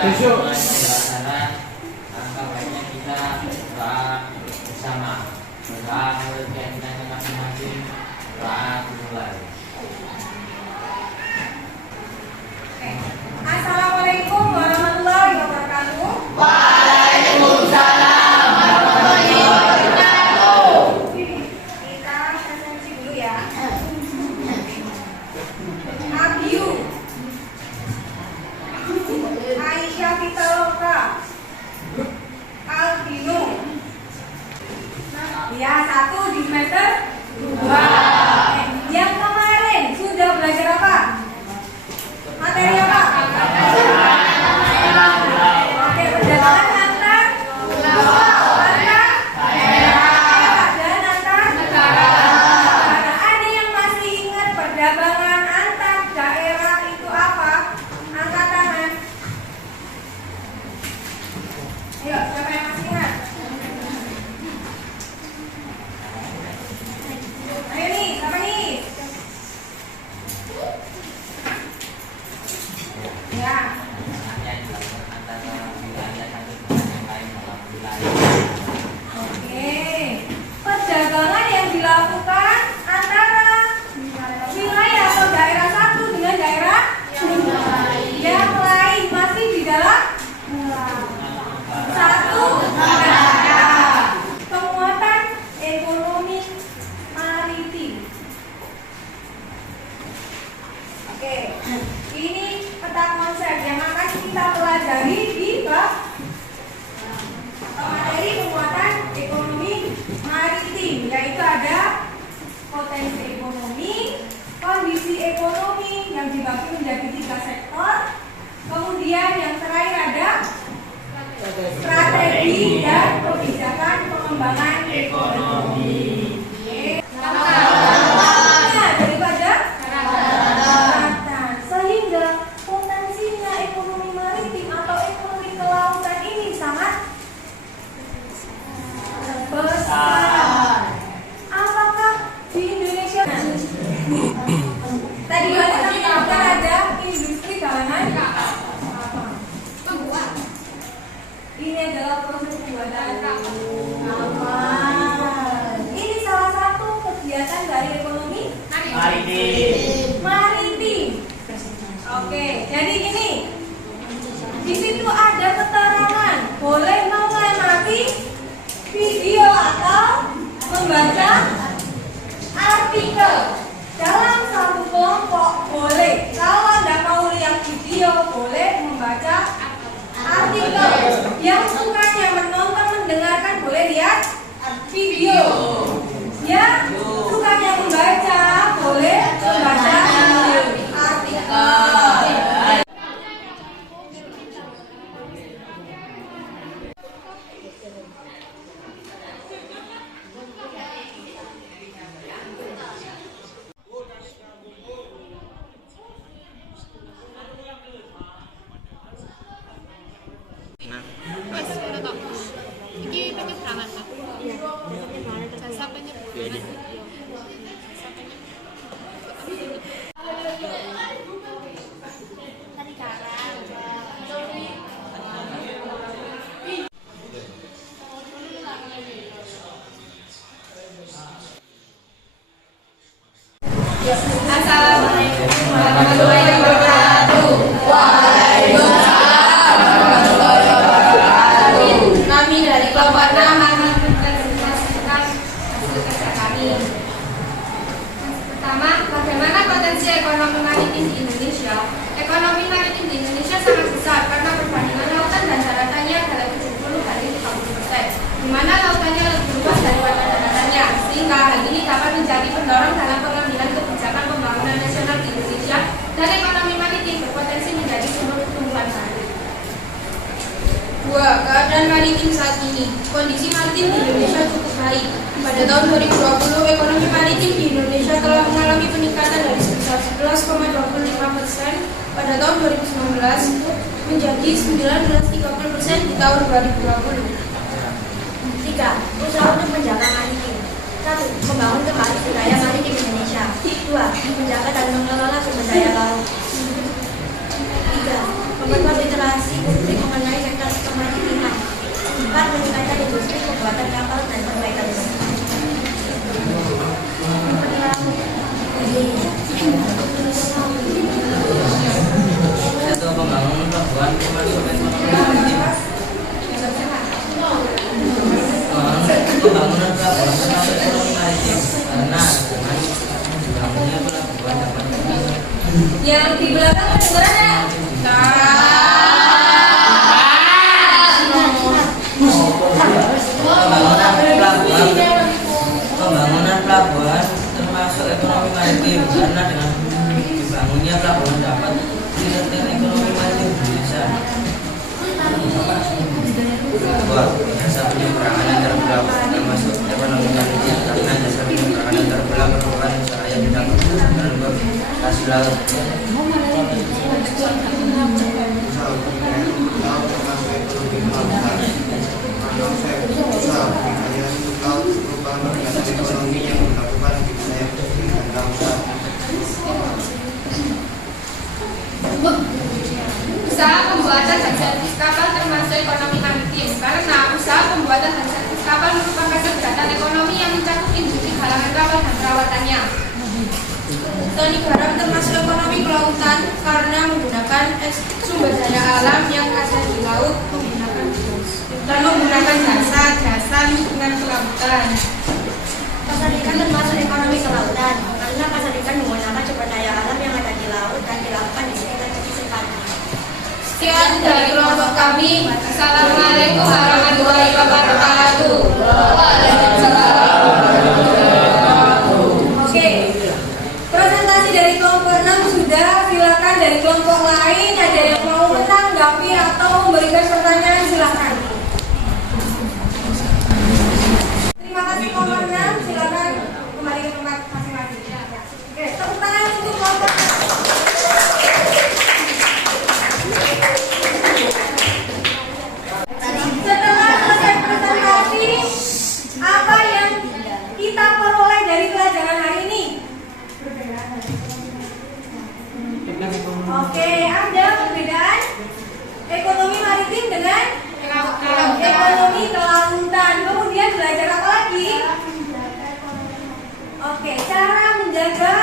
pembelajaran, langkah baiknya kita berdoa bersama. Berdoa menurut keyakinan masing-masing. Doa dimulai. Assalamualaikum warahmatullahi wabarakatuh. Waalaikumsalam warahmatullahi wabarakatuh. Kita presensi dulu ya. Abiu, Aisyah Pitaloka, Albino. Ya, 1 di semester 2. Yang kemarin sudah belajar apa? Materi apa? Oke, perdagangan antar daerah dan antar negara. Ada yang masih ingat perdagangan antar daerah itu apa? Angkat tangan. Ayo, siapa yang masih ingat? Ayo nih, siapa nih? Ya. Yang dilakukan antara wilayah satu dengan yang lain dalam wilayah. Oke. Perdagangan yang dilakukan antara wilayah atau daerah satu dengan daerah yang lain masih di dalam satu negara. Penguatan ekonomi maritim. Oke. Ini peta konsep yang akan kita pelajari di bab materi penguatan ekonomi maritim, yaitu ada potensi ekonomi, kondisi ekonomi yang dibagi menjadi 3 sektor, kemudian yang terakhir ada strategi dan kebijakan pengembangan ekonomi. Daripada sehingga potensinya ekonomi maritim atau ekonomi kelautan ini sangat besar. Apakah di Indonesia tadi kita tahu ada industri kalangan kapal. Ini adalah proses pembuatan kapal. Ini salah satu kegiatan dari ekonomi maritim. Oke, jadi gini. Di situ ada keterangan boleh mengamati video atau membaca artikel dalam satu kelompok boleh. Kalau Anda mau lihat video boleh membaca artikel. Yang sukanya menonton mendengarkan boleh lihat video. Yang sukanya membaca boleh membaca artikel. Wes, udah tok. Iki penyeberangan, Pak. Jasa penyeberangan. Tadi karang. Assalamualaikum warahmatullahi wabarakatuh. Kami dari kelompok 6 akan mempresentasikan hasil kerja kami. Pertama, bagaimana potensi ekonomi maritim di Indonesia? Ekonomi maritim di Indonesia sangat besar karena perbandingan lautan dan daratannya adalah 70 banding 50%, di mana lautannya lebih luas daripada daratannya, sehingga hal ini dapat menjadi pendorong dalam pengambilan kebijakan pembangunan nasional di Indonesia dan ekonomi maritim berpotensi menjadi sumber pertumbuhan baru. 2. Keadaan maritim saat ini. Kondisi maritim di Indonesia cukup baik. Pada tahun 2020, ekonomi maritim di Indonesia telah mengalami peningkatan dari sebesar 11,25% pada tahun 2019 menjadi 19,30% di tahun 2020. 3. Usaha untuk menjaga maritim. 1. Membangun kembali budaya maritim Indonesia. 2. Menjaga dan mengelola sumber daya laut. 3. Memperkuat literasi publik pembuatan kapal dan perbaikan. Satu, pembangunan pelabuhan termasuk ekonomi maritim. Pembangunan pelabuhan termasuk ekonomi maritim karena dengan dibangunnya pelabuhan dapat Yang di belakang kedengeran ya? Pembangunan pelabuhan termasuk ekonomi maritim karena dengan dibangunnya pelabuhan dapat meningkatkan ekonomi maritim Indonesia. Kedua, jasa penyeberangan antar pulau termasuk ekonomi maritim karena jasa penyeberangan antar pulau merupakan usaha yang dilakukan kasih laut. Ekonomi yang dilakukan di wilayah pesisir dan lautan. Usaha pembuatan dan servis kapal termasuk ekonomi maritim karena usaha pembuatan dan servis kapal merupakan kegiatan ekonomi yang mencakup industri galangan kapal dan perawatannya. Tani garam termasuk ekonomi kelautan karena menggunakan sumber daya alam yang ada di laut dan menggunakan jasa lingkungan kelautan. Pasar ikan termasuk ekonomi kelautan karena pasar ikan menggunakan sumber daya alam yang ada di laut dan dilakukan di sekitar pesisir. Sekian dari kelompok kami. Assalamualaikum warahmatullahi wabarakatuh. Oke, presentasi dari kelompok 6 sudah. Silakan dari kelompok lain ada yang mau menanggapi atau memberikan pertanyaan, silakan. Terima kasih kelompok 6, silakan kembali ke tempat masing-masing. Oke, tepuk tangan untuk kelompok 6. Setelah selesai presentasi, apa yang kita peroleh dari pelajaran hari ini? Oke, ada perbedaan ekonomi maritim dengan ekonomi kelautan. Kemudian belajar apa lagi? Oke, cara menjaga